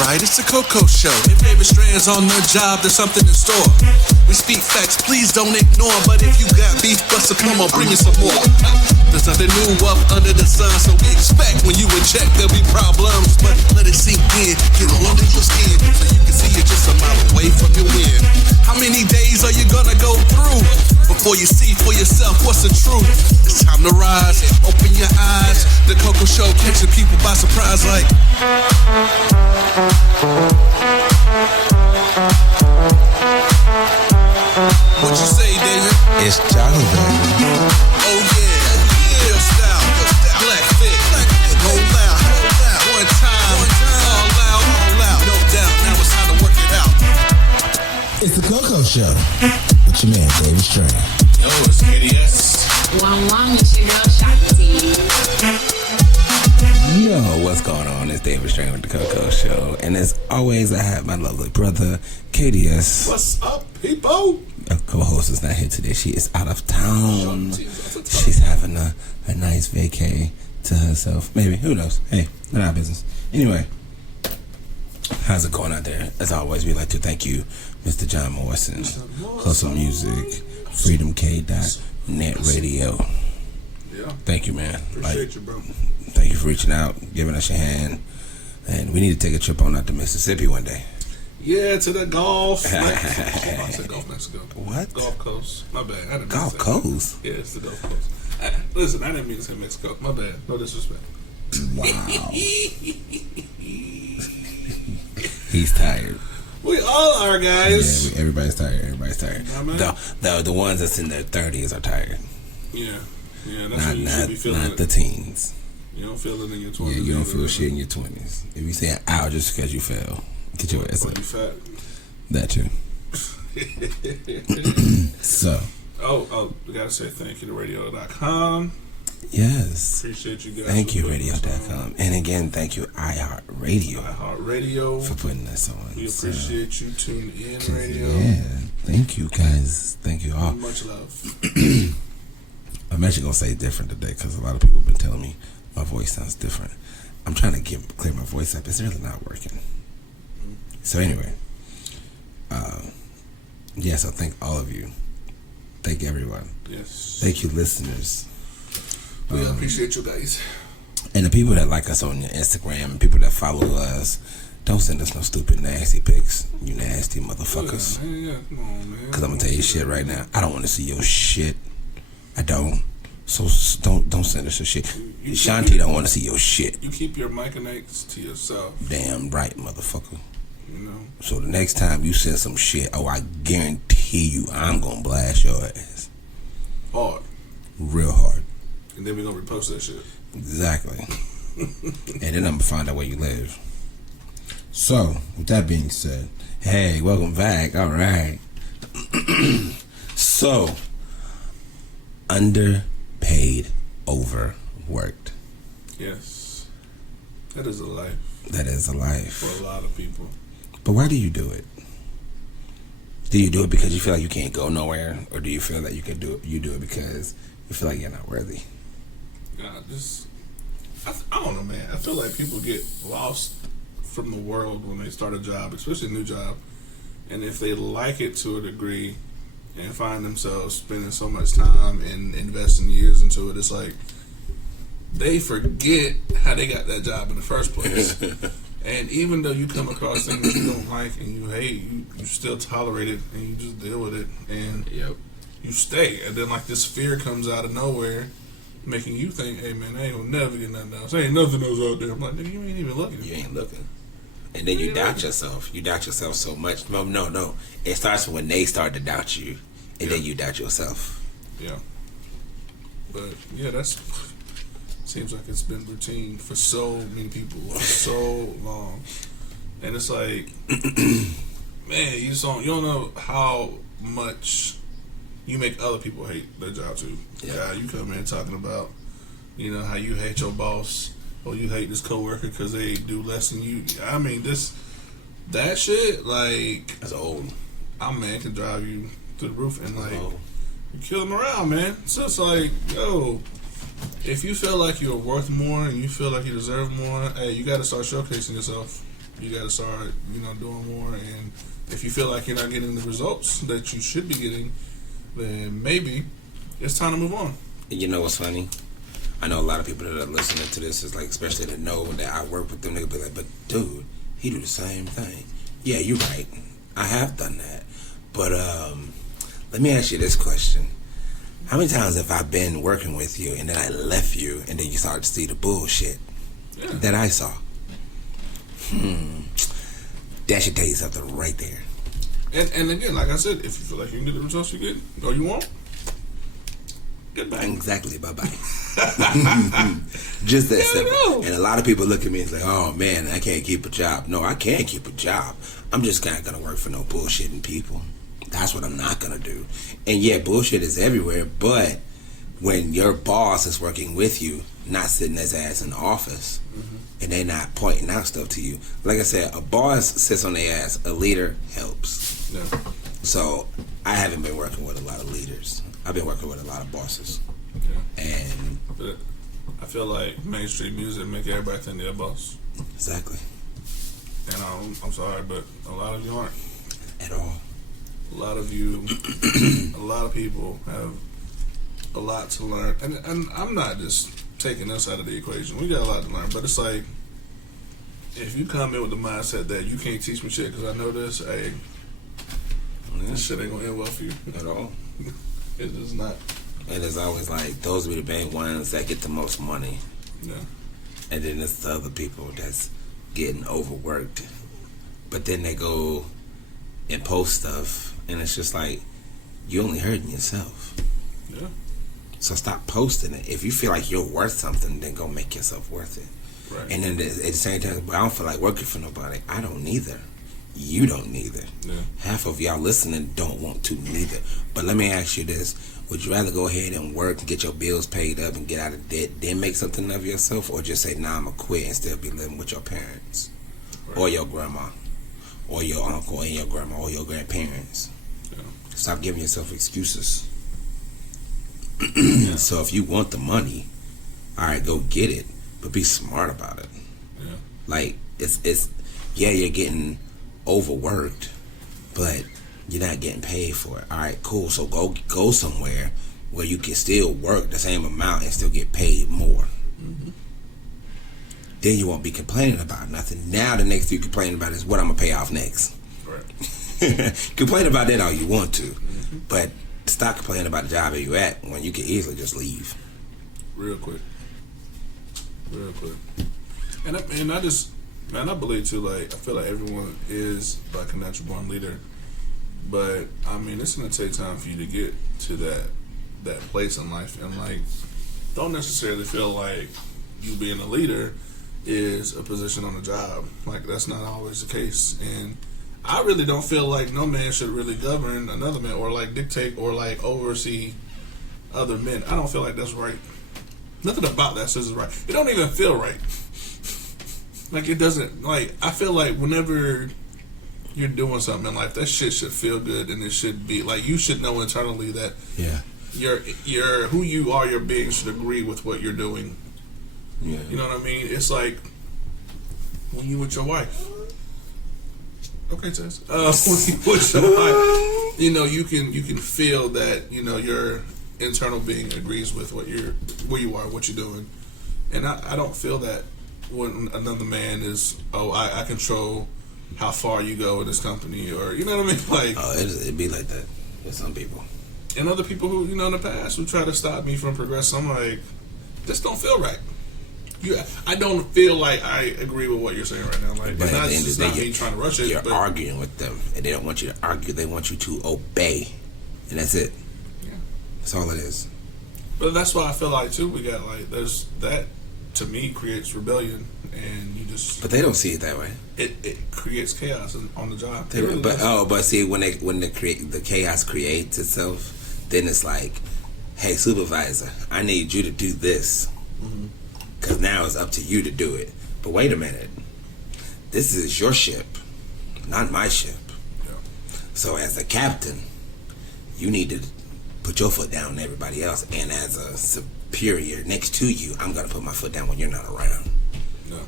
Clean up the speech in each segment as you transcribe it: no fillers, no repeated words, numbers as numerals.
right, it's the Coco Show. If David Strand's on the job, there's something in store. We speak facts, please don't ignore. But if you got beef, Buster, come on, bring me some more. There's nothing new up under the sun, so we expect when you in check there'll be problems. But let it sink in, get under your skin, so you can see it just a mile away from your win. How many days are you gonna go through before you see for yourself what's the truth? It's time to rise, open your eyes. The Coco Show catching people by surprise like. What you say, David? It's Jolly, baby. Oh yeah, real style, black fit, go loud, one time, all out, no doubt. Now it's time to work it out. It's the Coco Show with your man David Strand. Yo, it's KDS. One, it's your girl Shakti. Yo, what's going on? It's David Strand with the Coco Show, and as always, I have my lovely brother KDS. What's up, people? Our co-host is not here today. She is out of town. She's having a nice vacay to herself. Maybe. Who knows? Hey, not our business. Anyway, how's it going out there? As always, we'd like to thank you, Mr. John Morrison, Hustle Music, FreedomK.net Radio. Yeah. Thank you, man. Appreciate you, bro. Thank you for reaching out, giving us your hand. And we need to take a trip on out to Mississippi one day. Yeah, to the Gulf. I said Gulf Mexico. What? Gulf Coast. My bad. I didn't Gulf say Coast? Yeah, it's the Gulf Coast. Listen, I didn't mean to say Mexico. My bad. No disrespect. Wow. He's tired. We all are, guys. Yeah, everybody's tired. Everybody's tired. The ones that's in their 30s are tired. Yeah. Yeah, that's what you should be feeling. Not the teens. You don't feel it in your 20s. Yeah, you don't feel shit in your 20s. If you say ow just because you fell, get your ass up. You fat. That too. So. Oh, we gotta say thank you to radio.com. Yes. Appreciate you guys. Thank you, radio.com. And again, thank you, iHeartRadio. iHeartRadio. For putting this on. We appreciate you tuning in, radio. Yeah. Thank you, guys. Thank you all. Much love. I'm actually going to say different today because a lot of people have been telling me my voice sounds different. I'm trying to clear my voice up. It's really not working. So anyway, so thank all of you. Thank everyone. Yes. Thank you, listeners. We appreciate you guys. And the people that like us on Instagram and people that follow us, don't send us no stupid nasty pics. You nasty motherfuckers. Yeah, come on, man. Because I'm going to tell you shit right now. I don't want to see your shit. I don't. So don't send us your shit. Shanti don't want to see your shit. You keep your micronates to yourself. Damn right, motherfucker. You know. So the next time you send some shit, I guarantee you I'm gonna blast your ass. Hard. Real hard. And then we're gonna repost that shit. Exactly. And then I'm gonna find out where you live. So, with that being said, hey, welcome back. Alright. So, underpaid, overworked. Yes. That is a life. That is a life. For a lot of people. But why do you do it? Do you do it because you feel like you can't go nowhere? Or do you feel like you can do it? You do it because you feel like you're not worthy? I don't know, man. I feel like people get lost from the world when they start a job, especially a new job. And if they like it to a degree and find themselves spending so much time and investing years into it, it's like they forget how they got that job in the first place. And even though you come across things you don't like and you hate, you still tolerate it and you just deal with it and you stay. And then like this fear comes out of nowhere, making you think, hey man, I ain't gonna never get nothing else. There ain't nothing else out there. I'm like, nigga, you ain't even looking. You ain't looking. And then you doubt yourself. You doubt yourself so much. No. It starts when they start to doubt you. And then you doubt yourself. Yeah. But yeah, seems like it's been routine for so many people for so long. And it's like, man, you don't know how much you make other people hate their job too. Yeah, you come in talking about, how you hate your boss or you hate this coworker because they do less than you. I mean, that shit, like, that's old. Man, can drive you to the roof and like you kill them around, man. So it's like, yo, if you feel like you're worth more and you feel like you deserve more, hey, you got to start showcasing yourself. You got to start, doing more. And if you feel like you're not getting the results that you should be getting, then maybe it's time to move on. You know what's funny? I know a lot of people that are listening to this is like, especially that know that I work with them, they'll be like, but dude, he do the same thing. Yeah, you're right. I have done that. But let me ask you this question. How many times have I been working with you and then I left you and then you started to see the bullshit that I saw? That should tell you something right there. And again, like I said, if you feel like you can get the results you get, or you won't, get back. Exactly, bye-bye. Just that simple. And a lot of people look at me and say, oh man, I can't keep a job. No, I can't keep a job. I'm just not going to work for no bullshitting people. That's what I'm not going to do. And yeah, bullshit is everywhere, but when your boss is working with you, not sitting his ass in the office, and they not pointing out stuff to you. Like I said, a boss sits on their ass. A leader helps. Yeah. So I haven't been working with a lot of leaders. I've been working with a lot of bosses. Yeah. And but I feel like mainstream music make everybody think they're a boss. Exactly. And I'm sorry, but a lot of you aren't. At all. A lot of you, a lot of people have a lot to learn. And I'm not just taking us out of the equation. We got a lot to learn. But it's like, if you come in with the mindset that you can't teach me shit because I know this, hey, this shit ain't going to end well for you. At all. It is not. And it's always like, those will be the main ones that get the most money. Yeah. And then it's the other people that's getting overworked. But then they go and post stuff, and it's just like, you only hurting yourself. Yeah. So stop posting it. If you feel like you're worth something, then go make yourself worth it. Right. And then at the same time, I don't feel like working for nobody. I don't neither. You don't neither. Yeah. Half of y'all listening don't want to neither. But let me ask you this. Would you rather go ahead and work and get your bills paid up and get out of debt, then make something of yourself, or just say, nah, I'm going to quit and still be living with your parents? Right. Or your grandma? Or your uncle and your grandma? Or your grandparents? Yeah. Stop giving yourself excuses. Yeah. So if you want the money, all right, go get it, but be smart about it. Yeah. Like, it's you're getting overworked, but you're not getting paid for it. All right, cool. So go somewhere where you can still work the same amount and still get paid more. Mm-hmm. Then you won't be complaining about nothing. Now the next thing you complain about is what I'm gonna pay off next. Right. Complain about that all you want to, but stop complaining about the job that you're at when you can easily just leave. Real quick. And I believe too, like, I feel like everyone is like a natural born leader, but I mean, it's gonna take time for you to get to that place in life, and like, don't necessarily feel like you being a leader is a position on the job. Like, that's not always the case. And I really don't feel like no man should really govern another man or like dictate or like oversee other men. I don't feel like that's right. Nothing about that says it's right. It don't even feel right. Like, it doesn't, like, I feel like whenever you're doing something in life, that shit should feel good, and it should be, like, you should know internally that your who you are, your being should agree with what you're doing. Yeah. You know what I mean? It's like when you with your wife. Okay, Tess. When you with your wife, you can feel that, your internal being agrees with where you are, what you're doing. And I don't feel that when another man is, I control how far you go in this company, or you know what I mean? Like, it'd be like that with some people. And other people who, in the past, who try to stop me from progressing, I'm like, this don't feel right. I don't feel like I agree with what you're saying right now. Like, but at the end it's of the not day, me trying to rush it. You're arguing with them, and they don't want you to argue. They want you to obey, and that's it. Yeah. That's all it is. But that's why I feel like, too, we got, like, there's that, to me, creates rebellion, and you just... But they don't see it that way. It creates chaos on the job. But see, when the chaos creates itself, then it's like, hey, supervisor, I need you to do this. Mm-hmm. Because now it's up to you to do it. But wait a minute. This is your ship, not my ship. Yeah. So as a captain, you need to put your foot down on everybody else. And as a superior next to you, I'm going to put my foot down when you're not around. No.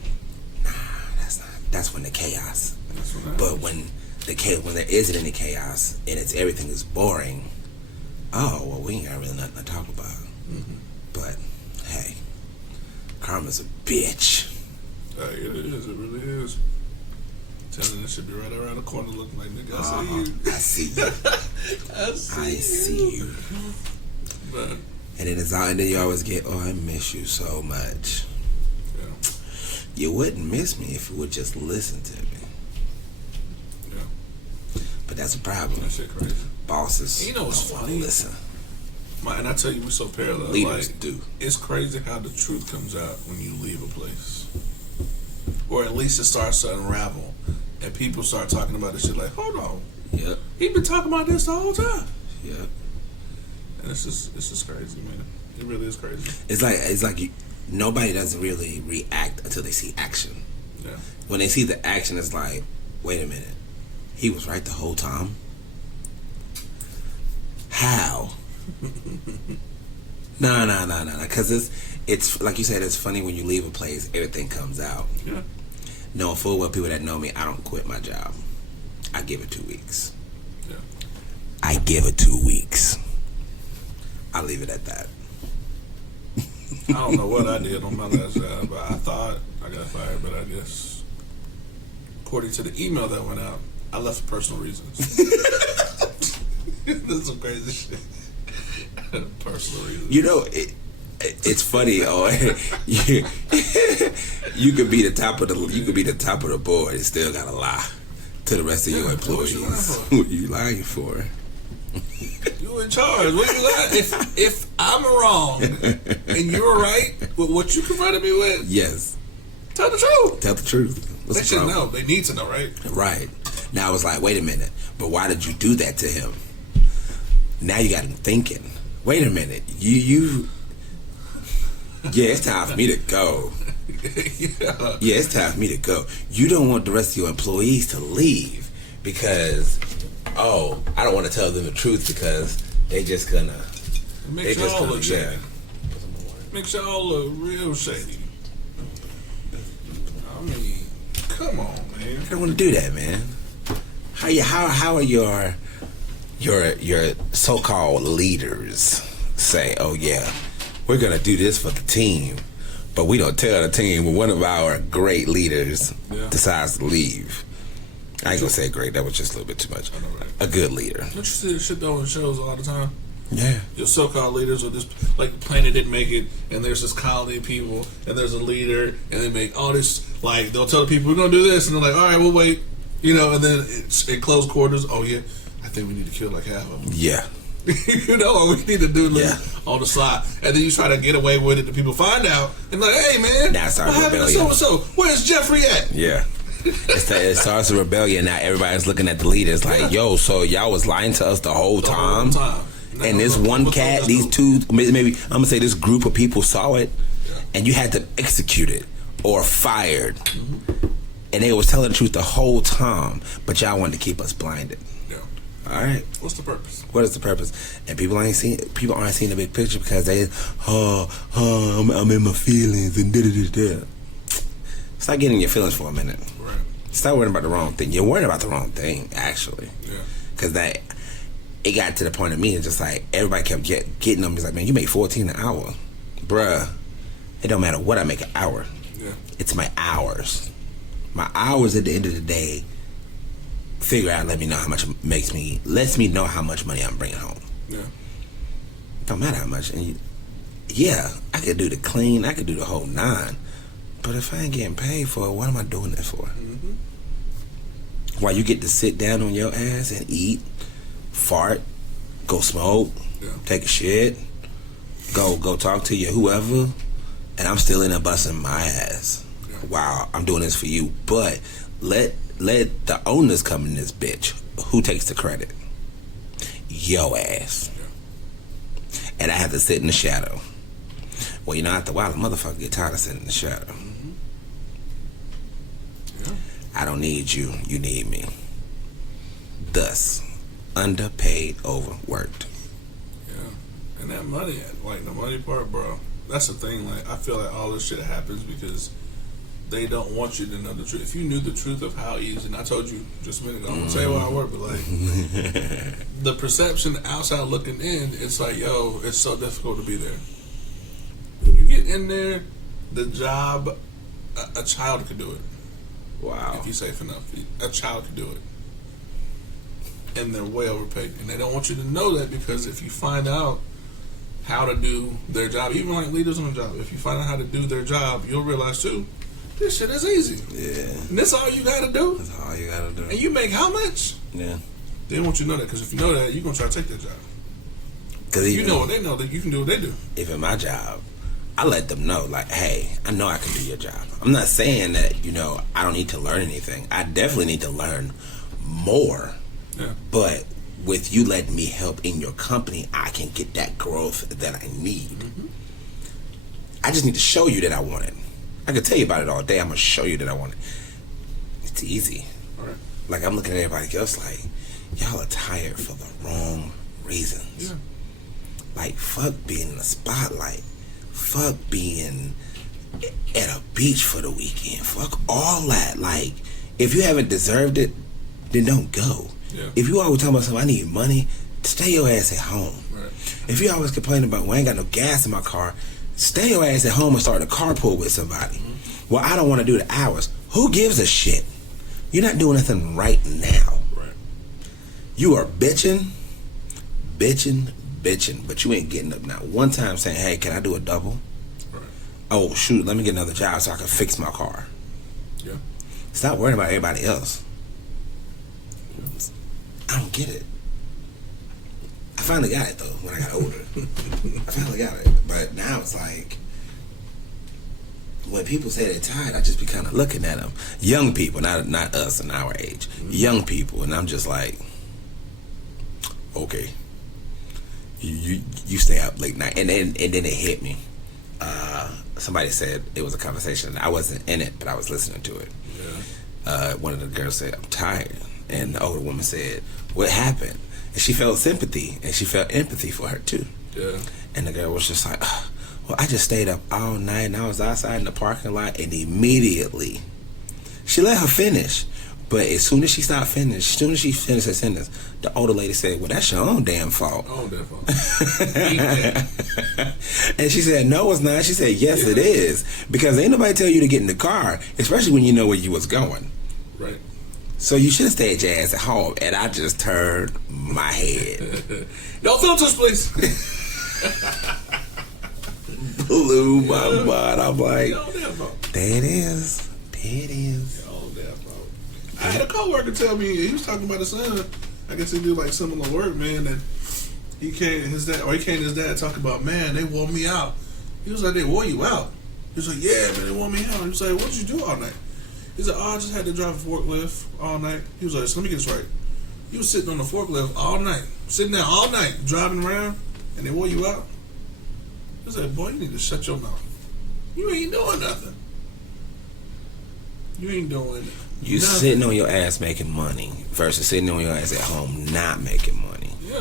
Nah, that's not that's when the chaos. That's what But when there isn't any chaos and everything is boring, oh well, we ain't got really nothing to talk about. But hey, karma's a bitch. It is. It really is. Telling it should be right around the corner, looking like nigga. I see you. I see you. But, and then you always get, oh, I miss you so much. yeah. You wouldn't miss me if you would just listen to me. Yeah. But that's a problem. That shit crazy. Bosses, You know what's don't wanna funny? listen. And I tell you, we're so parallel. Leaders like, do. It's crazy how the truth comes out when you leave a place, or at least it starts to unravel, and people start talking about this shit. Like, hold on, Yep. he been talking about this the whole time. Yep. And it's just crazy, man. It really is crazy. It's like nobody doesn't really react until they see action. Yeah. When they see the action, it's like, wait a minute, he was right the whole time. How? No. Because it's like you said, it's funny when you leave a place, everything comes out. Yeah. Knowing full well people that know me, I don't quit my job. I give it 2 weeks. Yeah. I give it 2 weeks. I'll leave it at that. I don't know what I did on my last job, but I thought I got fired, but I guess, according to the email that went out, I left for personal reasons. This is some crazy shit. Personal reasons. You know, it's funny. Oh, you could be the top of the board and still gotta lie to the rest of your employees. What you lying for? You in charge. What you lying? If I'm wrong and you're right with what you confronted me with, Yes. tell the truth. Tell the truth. What's They the should problem? know. They need to know, right? Right. Now I was like, wait a minute, but why did you do that to him? Now you got him thinking. Wait a minute, you. Yeah, it's time for me to go. Yeah, it's time for me to go. You don't want the rest of your employees to leave because, oh, I don't want to tell them the truth because they just gonna. It makes They just y'all gonna- look shady. Makes y'all look real shady. I mean, come on, man. I don't want to do that, man. How are your so-called leaders say, oh yeah, we're gonna do this for the team, but we don't tell the team when one of our great leaders decides to leave. I ain't gonna say great, that was just a little bit too much. I know, right? A good leader. Don't you see this shit though in shows all the time? Yeah. Your so-called leaders are just like the planet didn't make it, and there's this colony of people, and there's a leader, and they make all this, like, they'll tell the people, we're gonna do this, and they're like, all right, we'll wait, you know, and then it's in close quarters, oh yeah, I think we need to kill like half of them. Yeah. You know what we need to do on the side, and then you try to get away with it, the people find out, and like, hey man, Now it starts what happened to rebellion. so-and-so? Where's Jeffrey at? Yeah. It starts a rebellion. Now everybody's looking at the leaders like, yo, so y'all was lying to us the whole The time? whole time. And this one cat, these two, maybe I'm gonna say this group of people saw it, and you had to execute it or fired. And they was telling the truth the whole time, but y'all wanted to keep us blinded. Yeah. All right, What's the purpose? what is the purpose? And people aren't seeing the big picture because I'm in my feelings and da. Stop getting in your feelings for a minute. Right. Stop worrying about the wrong thing. You're worrying about the wrong thing, actually. Yeah. Because it got to the point of me, it's just like everybody kept getting them. It's like, man, you make $14 an hour, bruh. It don't matter what I make an hour. Yeah. It's my hours. My hours at the end of the day. Figure out, let me know how much lets me know how much money I'm bringing home. Yeah. Don't matter how much. And yeah, I could do the clean, I could do the whole 9. But if I ain't getting paid for it, what am I doing this for? Mm-hmm. While you get to sit down on your ass and eat, fart, go smoke, take a shit, go talk to your whoever, and I'm still in there busting my ass. Wow, I'm doing this for you. But let the owners come in this bitch. Who takes the credit? Yo ass. And I have to sit in the shadow. Well, you know, after a while, a motherfucker get tired of sitting in the shadow. Mm-hmm. Yeah. I don't need you. You need me. Thus, underpaid, overworked. Yeah. And that money, like the money part, bro, that's the thing. Like, I feel like all this shit happens because they don't want you to know the truth. If you knew the truth of how easy, and I told you just a minute ago, I'm gonna tell you where I work, but like the perception outside looking in, it's like, yo, it's so difficult to be there. When you get in there, the job, a child could do it. Wow. If you're safe enough, a child could do it. And they're way overpaid. And they don't want you to know that, because if you find out how to do their job, even like leaders on the job, if you find out how to do their job, you'll realize too, this shit is easy. Yeah. And that's all you gotta do. That's all you gotta do. And you make how much? Yeah. They don't want you to know that, because if you know that, you're gonna try to take their job. Because you know what they know, that you can do what they do. Even my job, I let them know, like, hey, I know I can do your job. I'm not saying that, I don't need to learn anything. I definitely need to learn more. Yeah. But with you letting me help in your company, I can get that growth that I need. Mm-hmm. I just need to show you that I want it. I can tell you about it all day. I'm going to show you that I want it. It's easy. All right. Like, I'm looking at everybody else like, y'all are tired for the wrong reasons. Yeah. Like, fuck being in the spotlight. Fuck being at a beach for the weekend. Fuck all that. Like, if you haven't deserved it, then don't go. Yeah. If you always talking about something, I need money, stay your ass at home. Right. If you always complaining about, well, I ain't got no gas in my car, stay your ass at home and start a carpool with somebody. Mm-hmm. Well, I don't want to do the hours. Who gives a shit? You're not doing anything right now. Right. You are bitching, but you ain't getting up not one time saying, hey, can I do a double? Right. Oh, shoot, let me get another job so I can fix my car. Yeah. Stop worrying about everybody else. I don't get it. I finally got it, though, when I got older. I finally got it. But now it's like, when people say they're tired, I just be kind of looking at them. Young people, not us in our age. Mm-hmm. Young people, and I'm just like, okay. You stay up late night. And then it hit me. Somebody said, it was a conversation. I wasn't in it, but I was listening to it. Yeah. One of the girls said, I'm tired. And the older woman said, what happened? And she felt sympathy, and she felt empathy for her too. Yeah. And the girl was just like, well, I just stayed up all night, and I was outside in the parking lot, and immediately, she let her finish. But as soon as she finished her sentence, the older lady said, well, that's your own damn fault. Oh, damn fault. And she said, no, it's not. She said, yes, it is. Because ain't nobody tell you to get in the car, especially when you know where you was going. Right. So you should have stayed your ass at home. And I just turned my head. No filters, please. Blew my mind. I'm like, no damn fault. There it is. Oh, damn fault. I had a coworker tell me, he was talking about his son. I guess he do like similar work, man. And he came to his dad talking about, man, they wore me out. He was like, they wore you out. He was like, yeah, man, they wore me out. He was like, what'd you do all night? He said, I just had to drive a forklift all night. He was like, so let me get this right. You was sitting on the forklift all night, sitting there all night, driving around, and they wore you out? He was like, boy, you need to shut your mouth. You ain't doing nothing. You ain't doing it. You sitting on your ass making money versus sitting on your ass at home not making money. Yeah.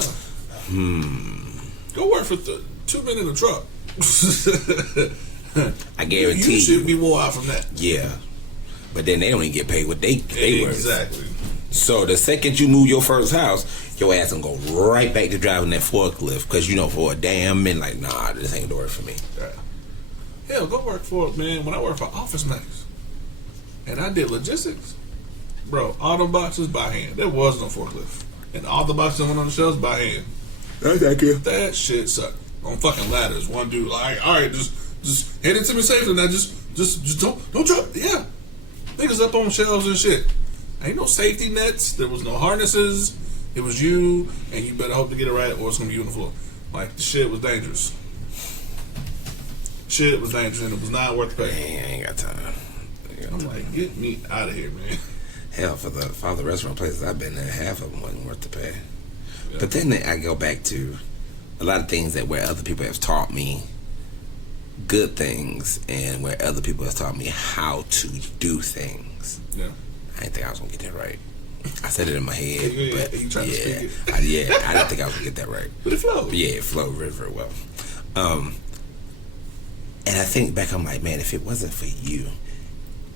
Go work for 2 men in a truck. I guarantee you should be wore out from that. Yeah. But then they don't even get paid what they worth. Exactly. So the second you move your first house, your ass gonna go right back to driving that forklift because for a damn minute, like, nah, this ain't gonna work for me. Yeah. Hell, go work for it, man. When I worked for Office Max and I did logistics, bro, all the boxes by hand. There was no forklift. And all the boxes that went on the shelves by hand. Thank you. That shit sucked. On fucking ladders. One dude, like, all right, just hand it to me safely now. Just don't drop it. Yeah. Niggas up on shelves and shit. Ain't no safety nets. There was no harnesses. It was you, and you better hope to get it right or it's going to be you on the floor. Like, the shit was dangerous. Shit was dangerous, and it was not worth the pay. Man, I ain't got time. I'm like, get me out of here, man. Hell, for the restaurant places I've been there, half of them wasn't worth the pay. Yeah. But then I go back to a lot of things where other people have taught me good things and where other people have taught me how to do things. Yeah. I didn't think I was going to get that right. I said it in my head, but you tried to speak it. I didn't think I was going to get that right. But it flowed. Yeah, it flowed very, very well. And I think back, I'm like, man, if it wasn't for you,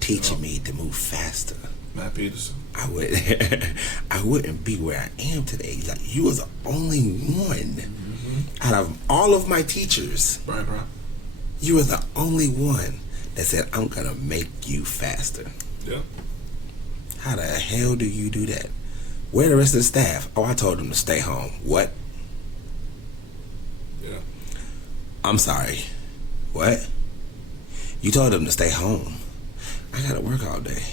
teaching me to move faster. Matt Peterson. I wouldn't be where I am today. Like, you was the only one out of all of my teachers. Right. You were the only one that said, I'm gonna make you faster. Yep. How the hell do you do that? Where the rest of the staff? Oh, I told them to stay home. What? Yeah. I'm sorry. What? You told them to stay home. I gotta work all day.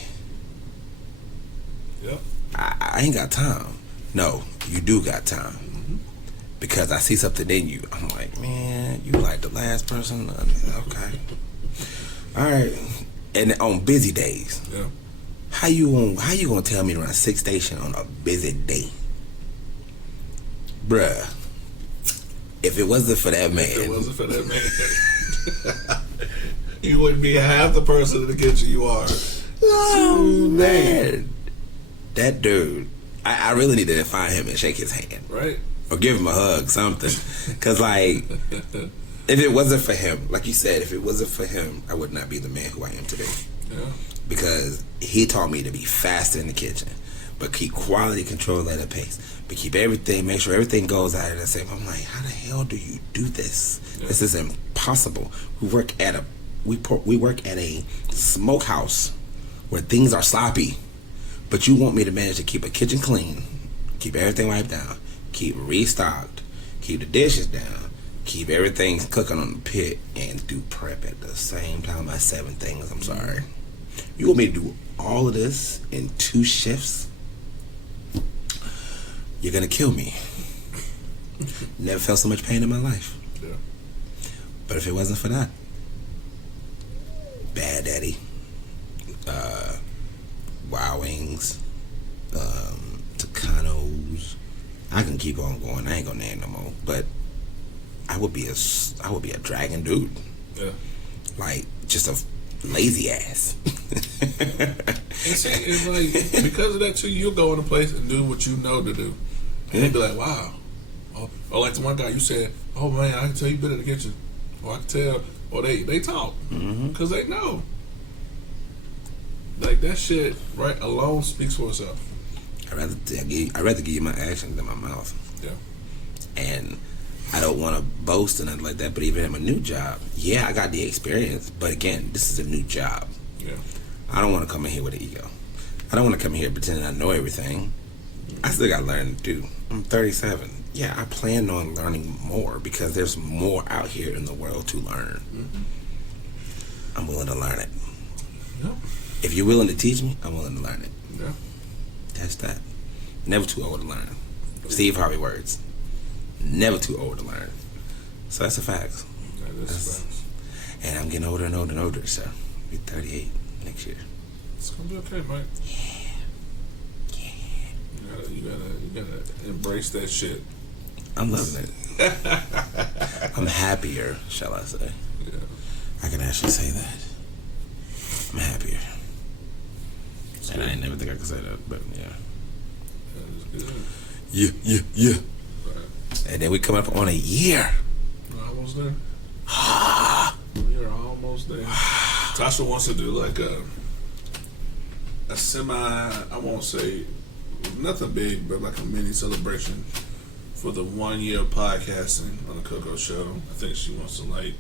Yep. I ain't got time. No, you do got time. Because I see something in you. I'm like, man, you like the last person. Okay. All right. And on busy days, Yeah. how you gonna tell me to run a 6 station on a busy day? Bruh. If it wasn't for that man. If it wasn't for that man. You wouldn't be half the person in the kitchen you are. Oh, man. That dude, I really need to find him and shake his hand. Right. Or give him a hug, something. Because, like, if it wasn't for him, like you said, if it wasn't for him, I would not be the man who I am today. Yeah. Because he taught me to be faster in the kitchen, but keep quality control at a pace, but keep everything, make sure everything goes out at the same. I'm like, how the hell do you do this? Yeah. This is impossible. We work at a smokehouse where things are sloppy, but you want me to manage to keep a kitchen clean, keep everything wiped down, keep restocked, keep the dishes down, keep everything cooking on the pit, and do prep at the same time. That's 7 things. I'm sorry. You want me to do all of this in 2 shifts? You're gonna kill me. Never felt so much pain in my life. Yeah. But if it wasn't for that, Bad Daddy, Wild Wings, Tucanos, I can keep on going. I ain't gonna name no more. But I would be a dragon dude. Yeah. Like, just a lazy ass. It's like, because of that too, you'll go in a place and do what you know to do. And they'd be like, wow. Or like the one guy, you said, oh man, I can tell you better in the kitchen. Or I can tell, or they talk. Because they know. Like, that shit, right, alone speaks for itself. I'd rather give you my actions than my mouth. Yeah. And I don't want to boast or nothing like that, but even at my new job, yeah, I got the experience, but again, this is a new job. Yeah. I don't want to come in here with an ego. I don't want to come in here pretending I know everything. I still got learning to do. I'm 37. Yeah, I plan on learning more because there's more out here in the world to learn. I'm willing to learn it. Yeah. If you're willing to teach me, I'm willing to learn it. Yeah. That's that. Never too old to learn. Steve Harvey words. Never too old to learn. So that's a fact. That is facts. And I'm getting older and older and older, so I'll be 38 next year. It's gonna be okay, Mike. Yeah. You gotta embrace that shit. I'm loving it. I'm happier, shall I say. Yeah. I can actually say that. I'm happier. And I never think I could say that, but yeah. That is good. Yeah. Right. And then we come up on a year. We're almost there. We're almost there. Tasha wants to do like a semi, I won't say nothing big, but like a mini celebration for the 1 year of podcasting on the Coco Show. I think she wants to like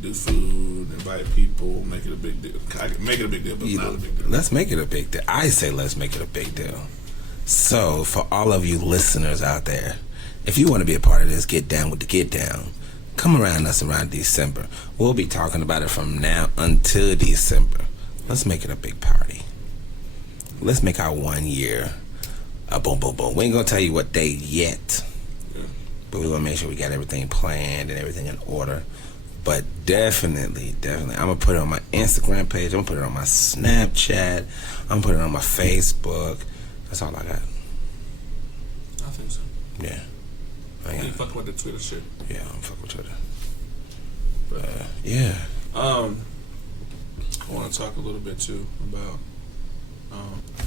do food, invite people, make it a big deal. Make it a big deal, but not a big deal. Let's make it a big deal. I say let's make it a big deal. So, for all of you listeners out there, if you want to be a part of this, get down with the get down. Come around us around December. We'll be talking about it from now until December. Let's make it a big party. Let's make our 1 year a boom, boom, boom. We ain't going to tell you what day yet. Yeah. But we want to make sure we got everything planned and everything in order. But definitely, I'm going to put it on my Instagram page. I'm going to put it on my Snapchat. I'm going to put it on my Facebook. That's all I got. I think so. Yeah. I ain't fucking with the Twitter shit. Yeah, I'm fucking with Twitter. But, yeah. I want to talk a little bit, too, about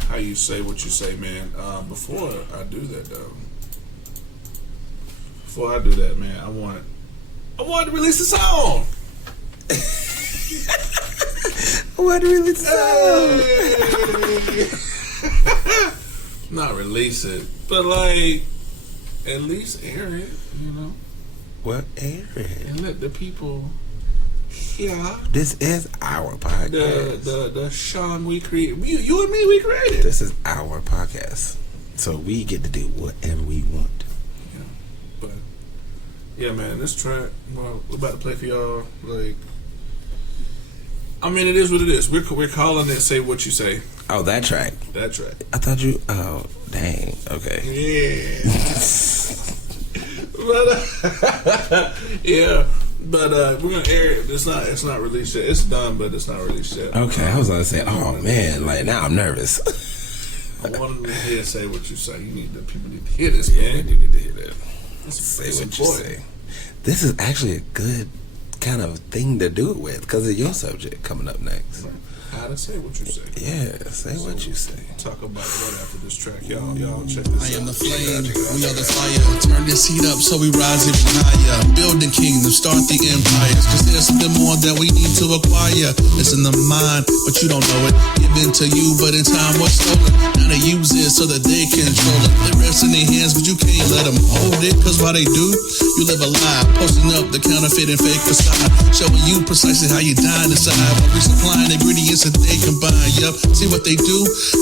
how you say what you say, man. Before I do that, though. Man, I want to release a song. What release the song? Not release it, but like at least air it, you know. What air it? And let the people hear This is our podcast. the song we create. You and me, we created. This is our podcast. So we get to do whatever we want. Yeah. But yeah, man, this track, well, we're about to play for y'all. Like, I mean, it is what it is. We're calling it "Say What You Say." Oh, that track. That track. I thought you. Oh, dang. Okay. Yeah. But yeah. But we're gonna air it. It's not released yet. It's done, but it's not released yet. Okay, I was gonna say, oh man, like now I'm nervous. I wanted to hear "Say What You Say." People need to hear this, man. Yeah, you need to hear that. Say Say what you say. This is actually a good kind of thing to do it with because of your subject coming up next. How to say what you say. Yeah, say what you say. Talk about it right after this track. Y'all check this out. I am the flame, we are the fire. Turn this heat up so we rise even higher. Building kingdoms, start the empires. Cause there's something more that we need to acquire. It's in the mind, but you don't know it. Given to you, but in time what's stolen. Now they use it so that they control it. It rests in their hands, but you can't let them hold it. Cause while they do, you live a lie. Posting up the counterfeit and fake facade. Showing you precisely how you die inside. While resupplying ingredients that they combine. Yup, see what they do?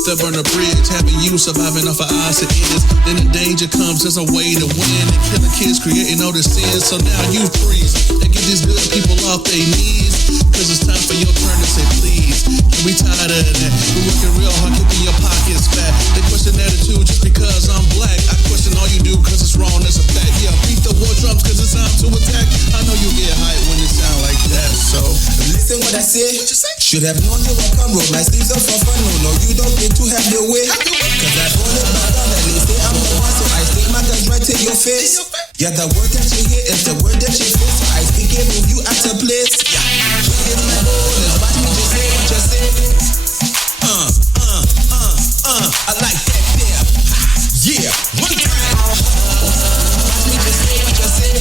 They burn a bridge, having you surviving off of odds and ends. Then the danger comes as a way to win. And killing kids, creating all the sins. So now you freeze and get these good people off their knees. Cause it's time for your turn to say please. We tired of that. We're working real hard, keeping your pockets fat. They question attitude just because I'm black. I question all you do cause it's wrong, that's a fact. Yeah, beat the war drums cause it's time to attack. I know you get hyped when it sound like that. So listen what I say. Should have known you would come, roll my sleeves up for fun. No, you don't get to have your way. Cause I hold it back down and they say I'm the one, so I stick my guns right to your face. Yeah, the word that you hear is the word that you feel, so I speak it, move you out of place. Within my bonus, watch me just say what you say. I like that there. Yeah, one time. Watch me just say what you say.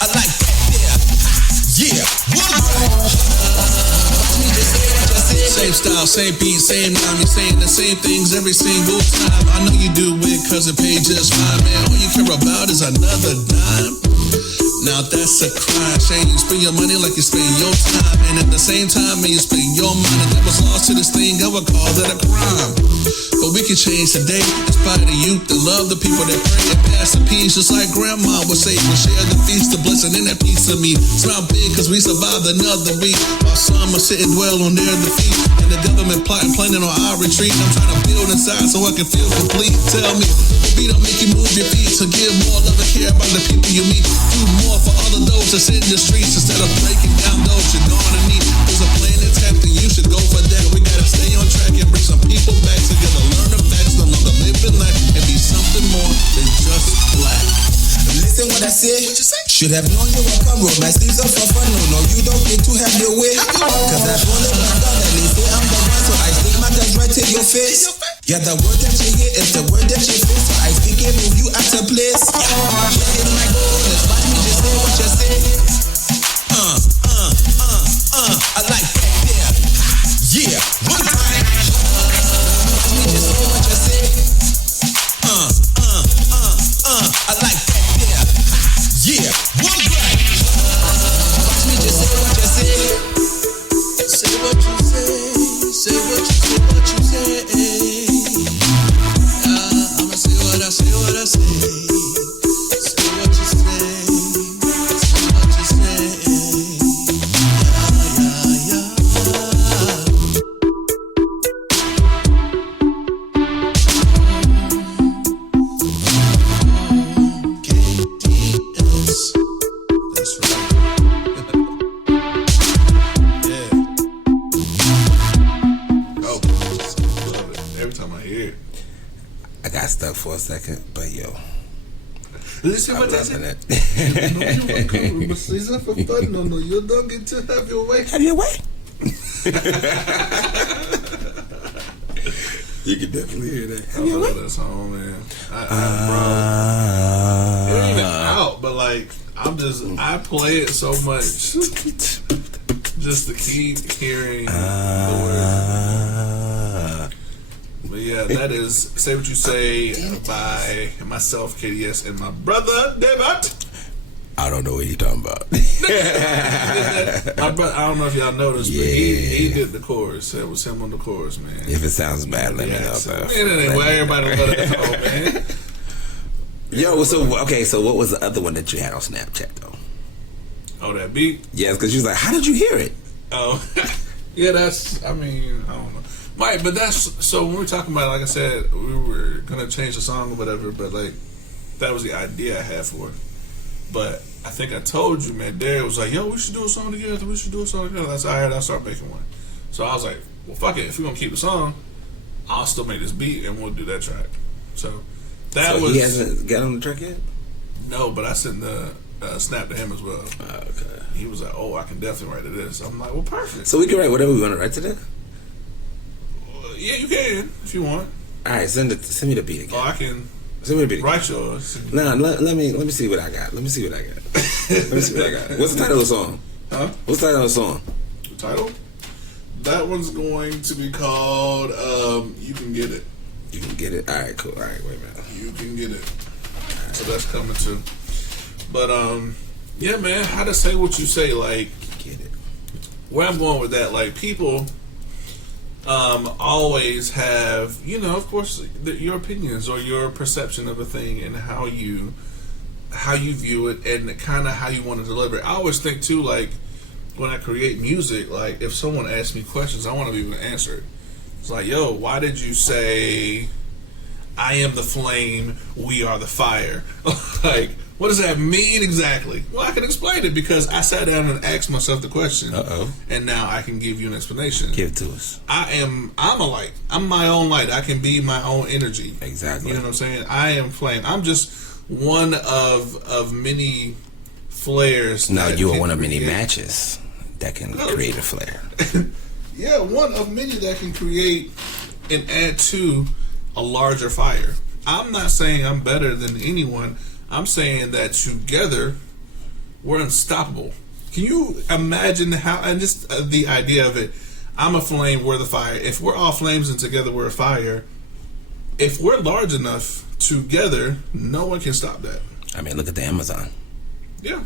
I like that there. Yeah, one time. Watch me just say what you say. same style, same beat, same rhyme. You're saying the same things every single time. I know you do it cause it pays just fine, man. All you care about is another dime. Now that's a crime. Shame you spend your money like you spend your time. And at the same time, man, you spend your money that was lost to this thing, I would call that a crime. But we can change today. Inspire the youth to love the people that pray and pass the peace. Just like grandma would say, we'll share the feast, the blessing and that piece of me. Smile big cause we survived another week. While some are sitting dwell on their defeat. And the government plotting, planning on our retreat. I'm trying to build inside so I can feel complete. Tell me, the beat don't make you move your feet. So give more love and care about the people you meet. Do more for all of those that's in the streets instead of breaking down those you're gonna need. There's a plan intact and you should go for that. We gotta stay on track and bring some people back together. Learn the facts, no longer live in life and be something more than just black. Listen what I say. Should have known you would come, roll my sleeves up for fun. No, you don't get to have your way. Cause I hold it back down and they say I'm the one, so I stick my guns right to your face. Yeah, the word that you hear is the word that you feel, so I speak it, move you out of place. Within my bonus, watch me just say what you say. I like that there. Yeah, one time. Watch me just say what you say. I like that there. Yeah, one time. Watch me just say what you say. Say what you say, say what you say. I'ma say what I say, what I say. Say what you say, say what you say. Yeah. KDS. That's right. Yeah. Oh, love it. Every time I hear it. I got stuck for a second, but yo, Listen I'm what I loving said. it. No, you won't come, but season for fun. No, you don't get to have your way. Have your way. You can definitely hear that. I love that song, man. Bro, it ain't even out, but like I play it so much. Just to keep hearing the word. But yeah, that is Say What You Say by myself, KDS, and my brother, David. I don't know what you're talking about. My brother, I don't know if y'all noticed, but he did the chorus. It was him on the chorus, man. If it sounds bad, let me know. Man, anyway, everybody let it know, man. Yo, so what was the other one that you had on Snapchat, though? Oh, that beat? Yes, because she was like, how did you hear it? Oh, yeah, I don't know. Right, but so when we're talking about it, like I said, we were going to change the song or whatever, but like, that was the idea I had for it. But I think I told you, man, Derek was like, yo, we should do a song together. I said, all right, I'll start making one. So I was like, well, fuck it. If we're going to keep the song, I'll still make this beat and we'll do that track. So he hasn't got on the track yet? No, but I sent the snap to him as well. Okay. He was like, oh, I can definitely write to this. I'm like, well, perfect. So we can write whatever we want to write to that? Yeah, you can if you want. All right, send me the beat again. Oh, I can. Send me the beat. Write yours. Nah, let me see what I got. Let me see what I got. What's the title of the song? Huh? What's the title of the song? The title? That one's going to be called You Can Get It. You Can Get It. All right, cool. All right, wait a minute. You Can Get It. Right. So that's coming too. But yeah, man, how to say what you say, like, get it. Where I'm going with that, like, people always have, of course, your opinions or your perception of a thing and how you view it and kind of how you want to deliver it. I always think too, like, when I create music, like, if someone asks me questions, I want to be able to answer it. It's like, yo, why did you say I am the flame, we are the fire? Like, what does that mean exactly? Well, I can explain it because I sat down and asked myself the question. And now I can give you an explanation. Give it to us. I'm a light. I'm my own light. I can be my own energy. Exactly. You know what I'm saying? I am flame. I'm just one of many flares. Now you are one of many matches that can create a flare. Yeah, one of many that can create and add to a larger fire. I'm not saying I'm better than anyone. I'm saying that together we're unstoppable. Can you imagine how, and just the idea of it, I'm a flame, we're the fire. If we're all flames and together we're a fire, if we're large enough together, no one can stop that. I mean, look at the Amazon. Yeah.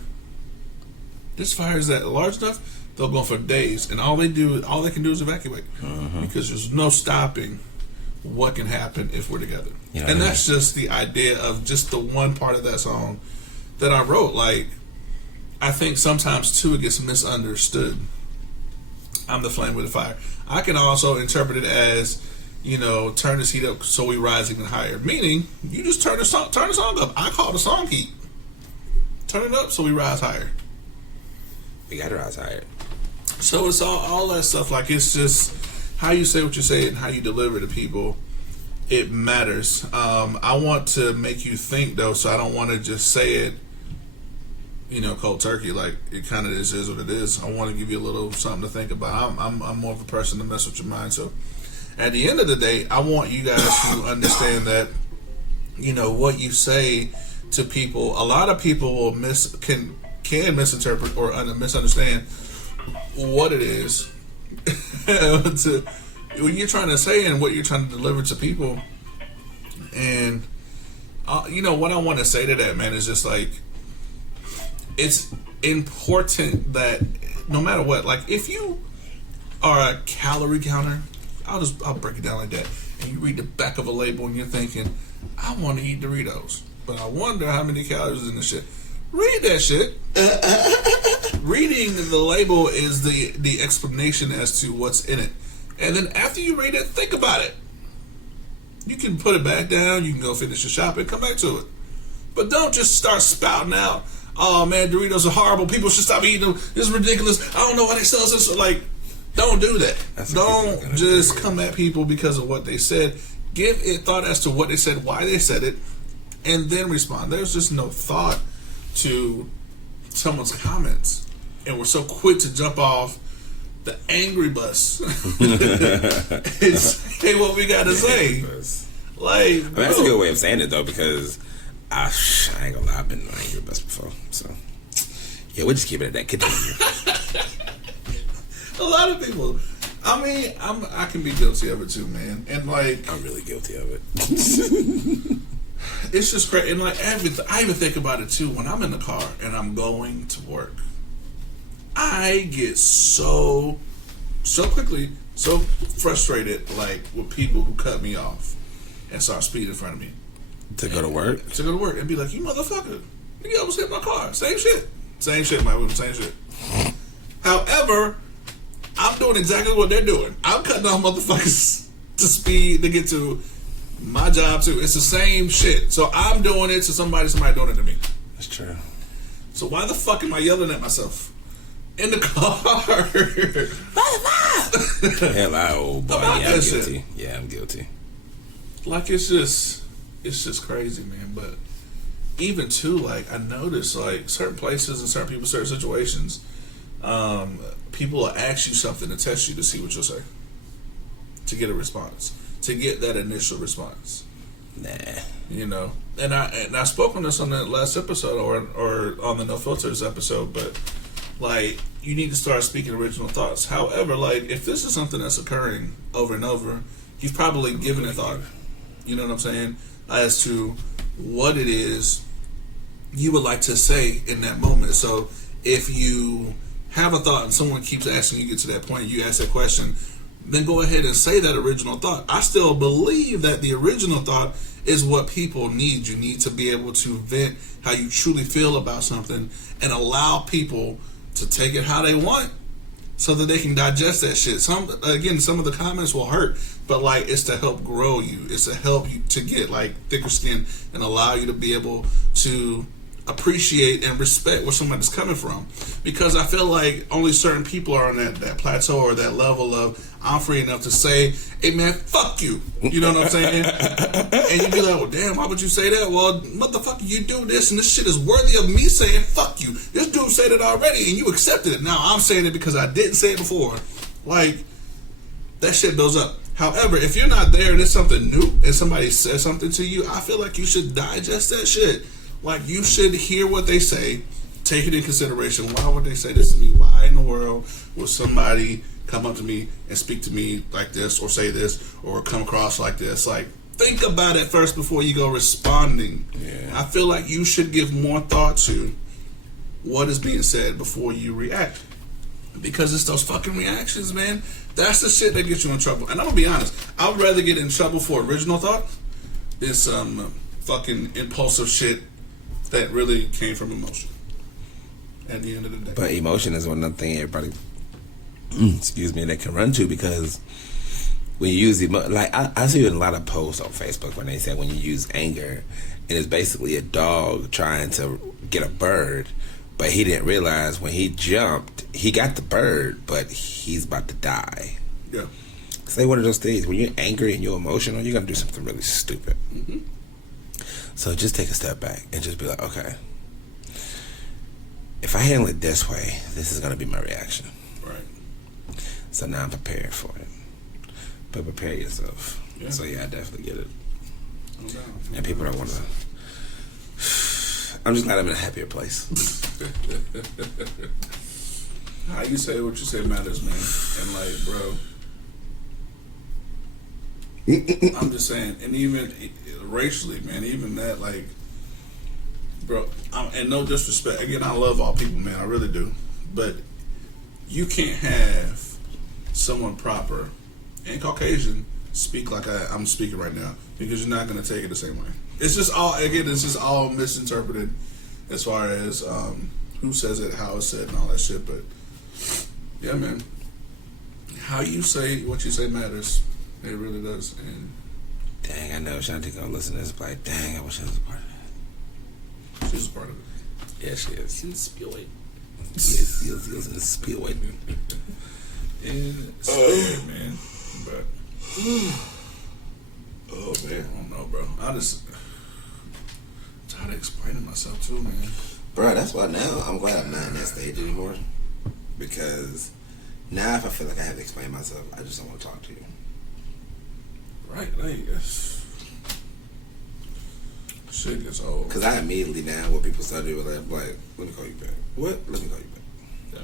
This fire is that large enough, they'll go for days, and all they can do is evacuate. Because there's no stopping what can happen if we're together. And that's just the idea of just the one part of that song that I wrote. Like, I think sometimes too it gets misunderstood. I'm the flame with the fire. I can also interpret it as, turn this heat up so we rise even higher. Meaning, you just turn the song up. I call the song heat. Turn it up so we rise higher. We gotta rise higher. So it's all that stuff. Like, it's just how you say what you say and how you deliver to people. It matters. I want to make you think, though, so I don't want to just say it, cold turkey. Like, it kind of is what it is. I want to give you a little something to think about. I'm more of a person to mess with your mind. So at the end of the day, I want you guys to understand that, what you say to people, a lot of people will can misinterpret or misunderstand what it is when you're trying to say and what you're trying to deliver to people. And what I want to say to that, man, is just like, it's important that no matter what, like, if you are a calorie counter, I'll break it down like that, and you read the back of a label and you're thinking, I want to eat Doritos, but I wonder how many calories is in this shit. Read that shit. Reading the label is the explanation as to what's in it. And then after you read it, think about it. You can put it back down. You can go finish your shopping, come back to it. But don't just start spouting out, oh man, Doritos are horrible. People should stop eating them. This is ridiculous. I don't know why they sell this. Like, don't do that. Don't just come at people because of what they said. Give it thought as to what they said, why they said it, and then respond. There's just no thought to someone's comments. And we're so quick to jump off the angry bus. Say what we gotta say. Like, that's a good way of saying it, though, because I ain't gonna lie, I've been an angry bus before. So yeah, we'll just keep it at that. Continue. A lot of people. I mean, I can be guilty of it too, man. And like, I'm really guilty of it. it's just crazy. And like, I even think about it too when I'm in the car and I'm going to work. I get so quickly, so frustrated, like with people who cut me off and start speeding in front of me. To go to work? To go to work and be like, you motherfucker, you almost hit my car. Same shit, my same shit. However, I'm doing exactly what they're doing. I'm cutting off motherfuckers to speed to get to my job too. It's the same shit. So I'm doing it to somebody doing it to me. That's true. So why the fuck am I yelling at myself in the car? Hell, old boy. About Yeah, I'm that guilty. shit. Yeah, I'm guilty. Like it's just crazy, man. But even too, like I notice, like certain places and certain people, certain situations, people will ask you something to test you to see what you'll say, to get a response, to get that initial response. Nah. You know, and I spoke on this on the last episode or on the No Filters episode, but like you need to start speaking original thoughts. However, like if this is something that's occurring over and over, you've probably given it thought. You know what I'm saying? As to what it is you would like to say in that moment. So if you have a thought and someone keeps asking you to get to that point, you ask that question, then go ahead and say that original thought. I still believe that the original thought is what people need. You need to be able to vent how you truly feel about something and allow people to take it how they want so that they can digest that shit. Some of the comments will hurt, but like it's to help grow you. It's to help you to get like thicker skin and allow you to be able to appreciate and respect where somebody's coming from. Because I feel like only certain people are on that plateau or that level of I'm free enough to say, hey man, fuck you. You know what I'm saying? And you'd be like, well damn, why would you say that? Well, motherfucker, you do this and this shit is worthy of me saying fuck you. This dude said it already and you accepted it. Now I'm saying it because I didn't say it before. Like, that shit goes up. However, if you're not there and it's something new and somebody says something to you, I feel like you should digest that shit. Like, you should hear what they say, take it in consideration. Why would they say this to me? Why in the world would somebody come up to me and speak to me like this or say this or come across like this? Like, think about it first before you go responding. Yeah. I feel like you should give more thought to what is being said before you react. Because it's those fucking reactions, man. That's the shit that gets you in trouble. And I'm gonna be honest, I would rather get in trouble for original thought than some fucking impulsive shit that really came from emotion at the end of the day. But emotion is one of the things everybody, they can run to, because when you use like I see a lot of posts on Facebook when they say when you use anger, and it's basically a dog trying to get a bird, but he didn't realize when he jumped, he got the bird, but he's about to die. Yeah. It's like one of those things, when you're angry and you're emotional, you're going to do something really stupid. Mm-hmm. So just take a step back and just be like, okay, if I handle it this way, this is going to be my reaction. Right. So now I'm prepared for it. But prepare yourself. Yeah. So yeah, I definitely get it. No doubt. And people don't want to. I'm just glad I'm in a happier place. How you say what you say matters, man. And like, bro, I'm just saying, and even racially, man, even that, like, bro, and no disrespect, again, I love all people, man, I really do, but you can't have someone proper and Caucasian speak like I'm speaking right now, because you're not going to take it the same way. It's just all misinterpreted as far as who says it, how it's said, and all that shit. But yeah, man, how you say what you say matters. It really does. And Dang, I know Shanti gonna listen to this, like, dang, I wish I was a part of that. she's a part of it. Yeah, she is. Inspired. Yes, in spirit. Inspired, man. But oh man, I don't know, bro. I'm tired of explaining myself too, man. Bro, that's why now I'm glad I'm not in that stage anymore. Because now if I feel like I have to explain myself, I just don't want to talk to you. Right, like shit gets old. Because I immediately now, when people start doing that, I'm like, let me call you back. What? Let me call you back. Yeah.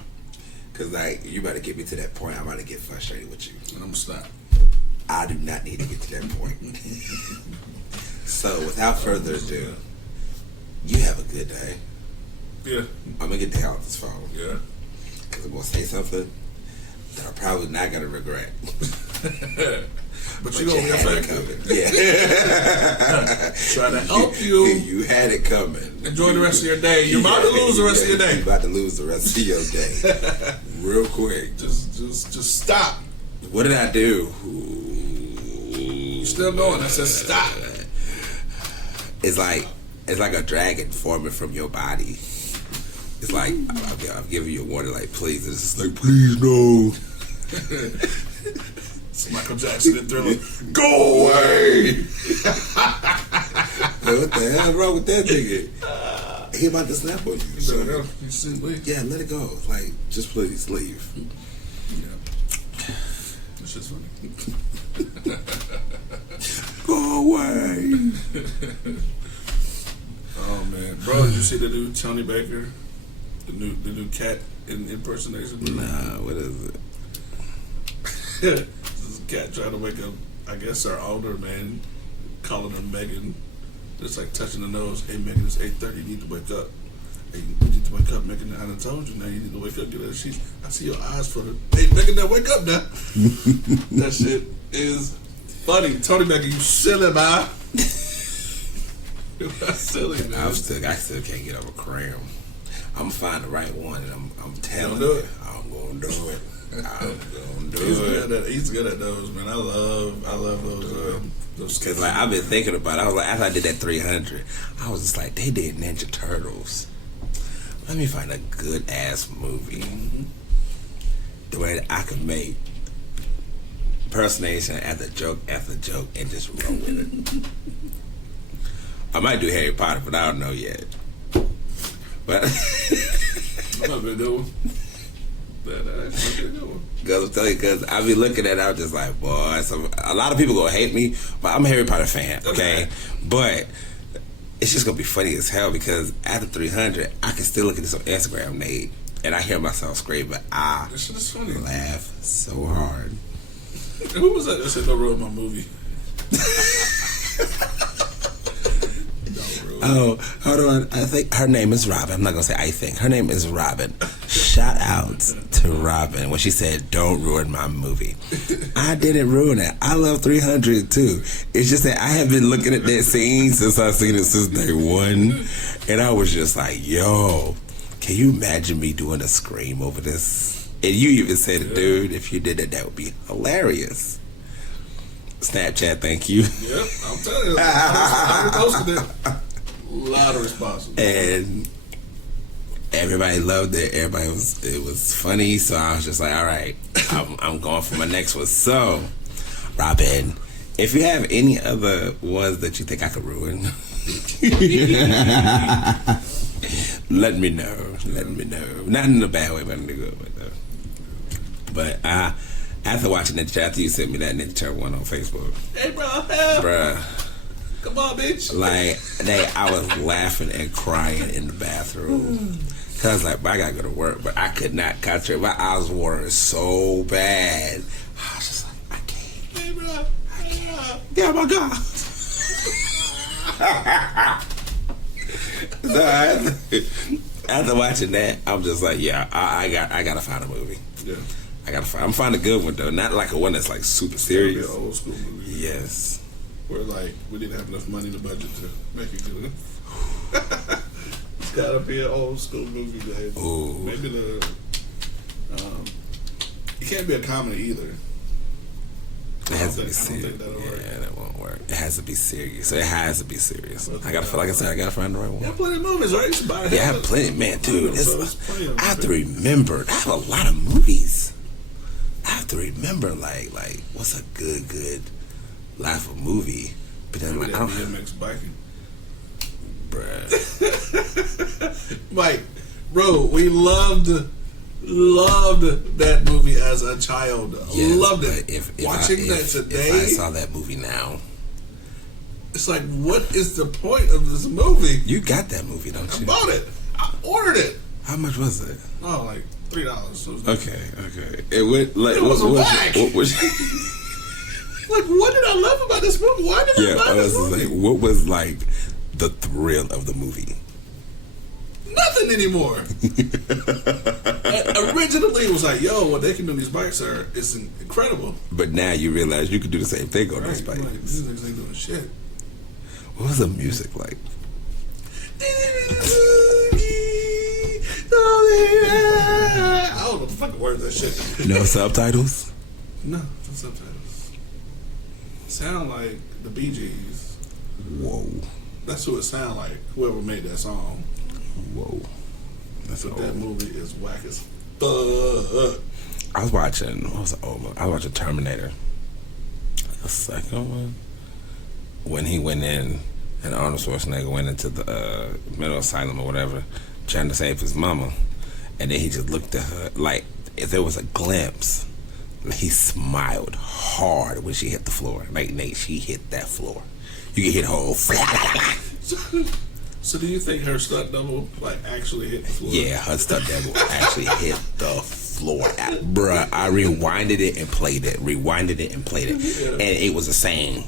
Cause like you better get me to that point. I'm about to get frustrated with you. And I'm gonna stop. I do not need to get to that point. So without further ado, you have a good day. Yeah. I'm gonna get the hell off this phone. Yeah. Cause I'm gonna say something that I'm probably not gonna regret. But you gonna be had it affected. coming. Yeah. Try to help you. You had it coming. Enjoy the rest of your day. You're about to lose the rest of your day. You're about to lose the rest of your day. Real quick. Just stop. What did I do? You're still going. I said stop. It's like a dragon forming from your body. It's like I'm giving you a warning, like please. It's just like please no. It's Michael Jackson in Thriller. Go away. What the hell wrong with that nigga? He about to snap on you. So, yeah, let it go. Like just please leave. Yeah. It's just funny. Go away. Oh man, bro! Did you see the new Tony Baker, the new cat impersonation? Nah, what is it? This cat trying to wake up. I guess our older man, calling her Megan, just like touching the nose. Hey Megan, it's 8:30. You need to wake up. Hey, you need to wake up, Megan. I done told you now. You need to wake up. Get out of the sheets. I see your eyes flutter. Hey Megan, now wake up now. That shit is funny. Tony Baker, you silly man. Silly man. I still can't get over cram. I'm gonna find the right one, and I'm telling do you, it? I'm gonna do it. I'm gonna do He's good at those, man. I love those. Cause like I've been thinking about it. I was like, after I did that 300, I was just like, they did Ninja Turtles. Let me find a good ass movie the way that I can make impersonation after joke and just roll with it. I might do Harry Potter, but I don't know yet. But That might be a good one. That might be a good one. Because I be looking at it, I'm just like, boy, a lot of people gonna hate me, but I'm a Harry Potter fan, okay? But it's just gonna be funny as hell because after 300, I can still look at this on Instagram, Nate, and I hear myself scream, but I This shit is funny. laugh so hard. Who was that that said don't ruin my movie? Oh, hold on. I think her name is Robin. I'm not going to say I think. Her name is Robin. Shout out to Robin when she said, don't ruin my movie. I didn't ruin it. I love 300 too. It's just that I have been looking at that scene since I've seen it since day one. And I was just like, yo, can you imagine me doing a scream over this? And you even said, dude, if you did it, that would be hilarious. Snapchat, thank you. Yep, I'm telling you. I posted it. A lot of responses. And everybody loved it. It was funny. So I was just like, all right, I'm going for my next one. So, Robin, if you have any other ones that you think I could ruin, let me know. Let me know. Not in a bad way, but in a good way, though. But after watching that, after you sent me that Ninja Turtle one on Facebook, Hey, bro, help. bruh. Come on, bitch. Like, I was laughing and crying in the bathroom. Cause I was like, I gotta go to work, but I could not concentrate. My eyes were watering so bad. I was just like, I can't. Hey, bro. Yeah, my God. So after watching that, I'm just like, yeah, I gotta find a movie. Yeah. I'm finding a good one though, not like a one that's like super serious. Be an old school movie. Yes. Where like we didn't have enough money in the budget to make it good enough. It's gotta be an old school movie, guys. Ooh. Maybe it can't be a comedy either. It has to be I don't serious. think that'll work. Yeah, that won't work. It has to be serious. So it has to be serious. I gotta find the right You one. have plenty of movies, right? You should buy it. Yeah, I have plenty, man, dude. So it's plenty of I have to them. remember. I have a lot of movies. I have to remember, like what's a good life of movie. But then, like, I don't have, DMX biking. bruh. Mike, bro, we loved that movie as a child. Yes, Loved it. but if Watching that If today, I saw that movie now, it's like, what is the point of this movie? you got that movie, don't I you? bought it. I ordered it. How much was it? Oh, like $3. So Okay. It went like It was whack. what was like, what did I love about this movie? Why did I love this movie? like what was like the thrill of the movie? Nothing anymore. Originally, it was like, yo, what they can do on these bikes is incredible. But now you realize you could do the same thing on these bikes. Like, these niggas ain't doing shit. What was the music like? I don't know what the fucking words of that shit. No subtitles? No subtitles. Sound like the Bee Gees. Whoa. That's who it sound like. Whoever made that song. Whoa. That's But old. that movie is whack as fuck. I was watching, what was the old one? I was watching Terminator. The second one? When he went in, and Arnold Schwarzenegger went into the mental asylum or whatever, trying to save his mama. And then he just looked at her, like, if there was a glimpse, he smiled hard when she hit the floor. Like, Nate, she hit that floor. You can hit her whole So do you think her stunt double like actually hit the floor? Yeah, her stunt double actually hit the floor. Bruh, I rewinded it and played it. And it was the same.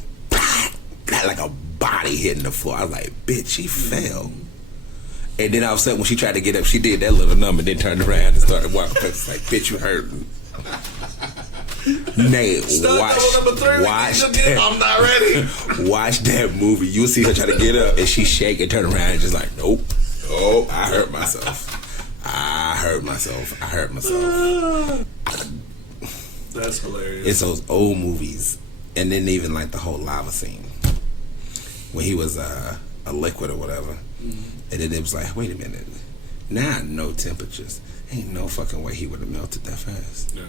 Like a body hitting the floor. I was like, bitch, she fell. And then all of a sudden, when she tried to get up, she did that little number, then turned around and started walking. I was like, bitch, you hurt me. Nate, watch that. I'm not ready. Watch that movie. You'll see her try to get up, and she shake and turn around and just like, nope. Oh, I hurt myself. That's hilarious. It's those old movies. And then even like the whole lava scene. When he was a liquid or whatever. And then it was like, wait a minute. Now I know temperatures. Ain't no fucking way he would have melted that fast. Yeah.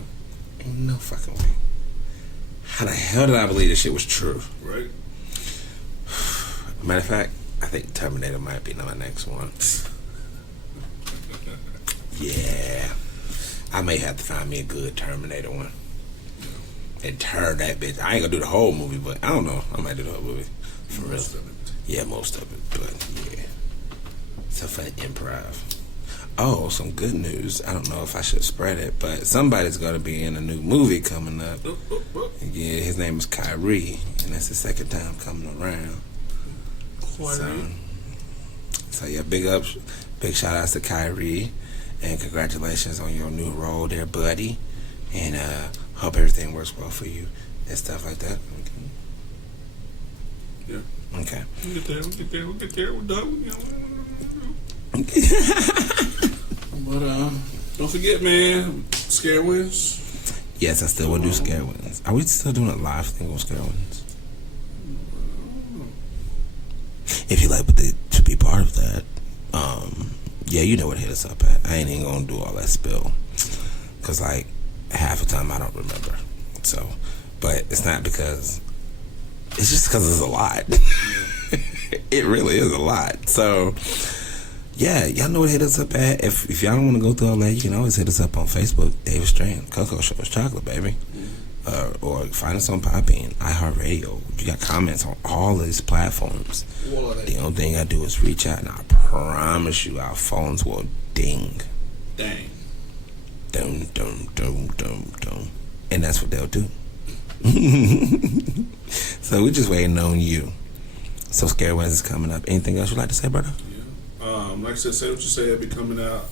Ain't no fucking way. How the hell did I believe this shit was true? Right. Matter of fact, I think Terminator might be my next one. Yeah. I may have to find me a good Terminator one. And turn that bitch. I ain't gonna do the whole movie, but I don't know. I might do the whole movie. For real. Most of it. Yeah, most of it. But yeah. It's a fun improv. Oh, some good news. I don't know if I should spread it, but somebody's gonna be in a new movie coming up. Yeah, his name is Kyrie, and that's his second time coming around. So yeah, big shout outs to Kyrie, and congratulations on your new role there, buddy. And hope everything works well for you and stuff like that. Yeah. Okay. We'll get there. We're done. But don't forget, man, Scare Wins. Yes, I still want to do Scare Wins. Are we still doing a live thing on Scare Wins? If you'd like to be part of that, yeah, you know where to hit us up at. I ain't even gonna do all that spill, cause like half the time I don't remember. So, but it's not because it's just because it's a lot. It really is a lot. So, yeah, y'all know where to hit us up at. If y'all don't want to go through all that, you can always hit us up on Facebook, David Strand, Cocoa Show's Chocolate, baby. Or find us on Podbean, iHeartRadio. You got comments on all of these platforms. The only thing I do is reach out, and I promise you our phones will ding. Dang. Dum, dum, dum, dum, dum. And that's what they'll do. So we're just waiting on you. So Scare Wins is coming up. Anything else you'd like to say, brother? Yeah. Like I said, say what you say. It'll be coming out.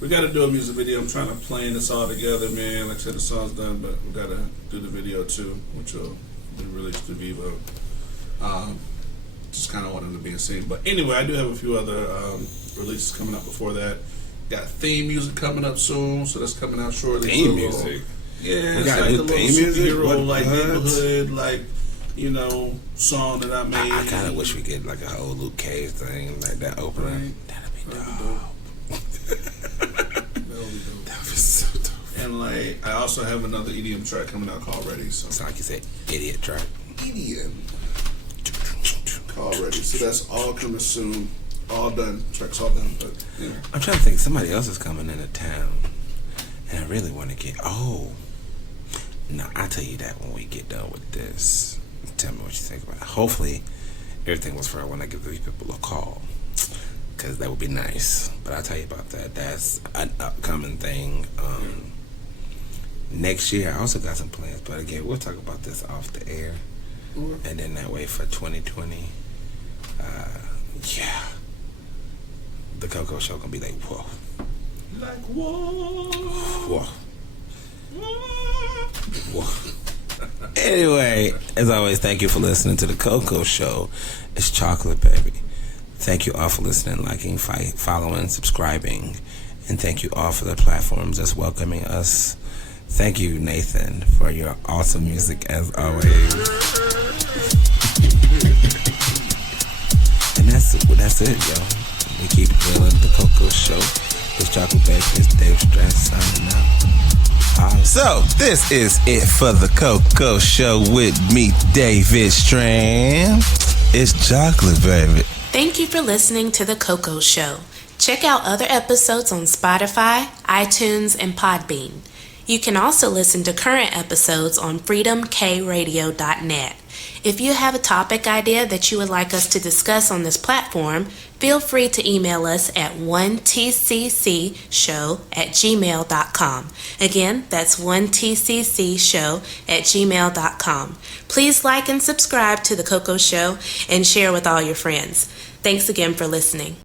We got to do a music video. I'm trying to plan this all together, man. Like I said, the song's done, but we got to do the video too, which will be released to Vivo. Just kind of wanted to be seen. But anyway, I do have a few other releases coming up before that. Got theme music coming up soon, so that's coming out shortly. Theme So, music? Yeah, We it's got like a new little theme music? superhero, What? like neighborhood, like, you know, song that I made. I kind of wish we get like a whole Luke Cage thing, like that opener. Right. That'd be dope. That was so dope. And like, I also have another EDM track coming out called Ready. So It's like you said, idiot track. EDM called Ready. So that's all coming soon. All done. Track's all done. But yeah. I'm trying to think. Somebody else is coming into town, and I really want to get. Oh, no! I'll tell you that when we get done with this. Tell me what you think about it. Hopefully, everything was fair when I give these people a call. because that would be nice. But I'll tell you about that. That's an upcoming thing. Next year, I also got some plans, but again, we'll talk about this off the air. And then that way for 2020, yeah, the Coco Show gonna be like, whoa. Like, whoa. Whoa. Anyway, as always, thank you for listening to the Coco Show. It's Chocolate Baby. Thank you all for listening, liking, following, subscribing, and thank you all for the platforms that's welcoming us. Thank you, Nathan, for your awesome music as always. And that's it, yo. We keep building the Coco Show. It's Chocolate Baby. It's Dave Stress signing out. So, this is it for the Coco Show with me, David Stram. It's Chocolate Baby. Thank you for listening to The Coco Show. Check out other episodes on Spotify, iTunes, and Podbean. You can also listen to current episodes on freedomkradio.net. If you have a topic idea that you would like us to discuss on this platform, feel free to email us at 1tccshow@gmail.com. Again, that's 1tccshow@gmail.com. Please like and subscribe to The Coco Show and share with all your friends. Thanks again for listening.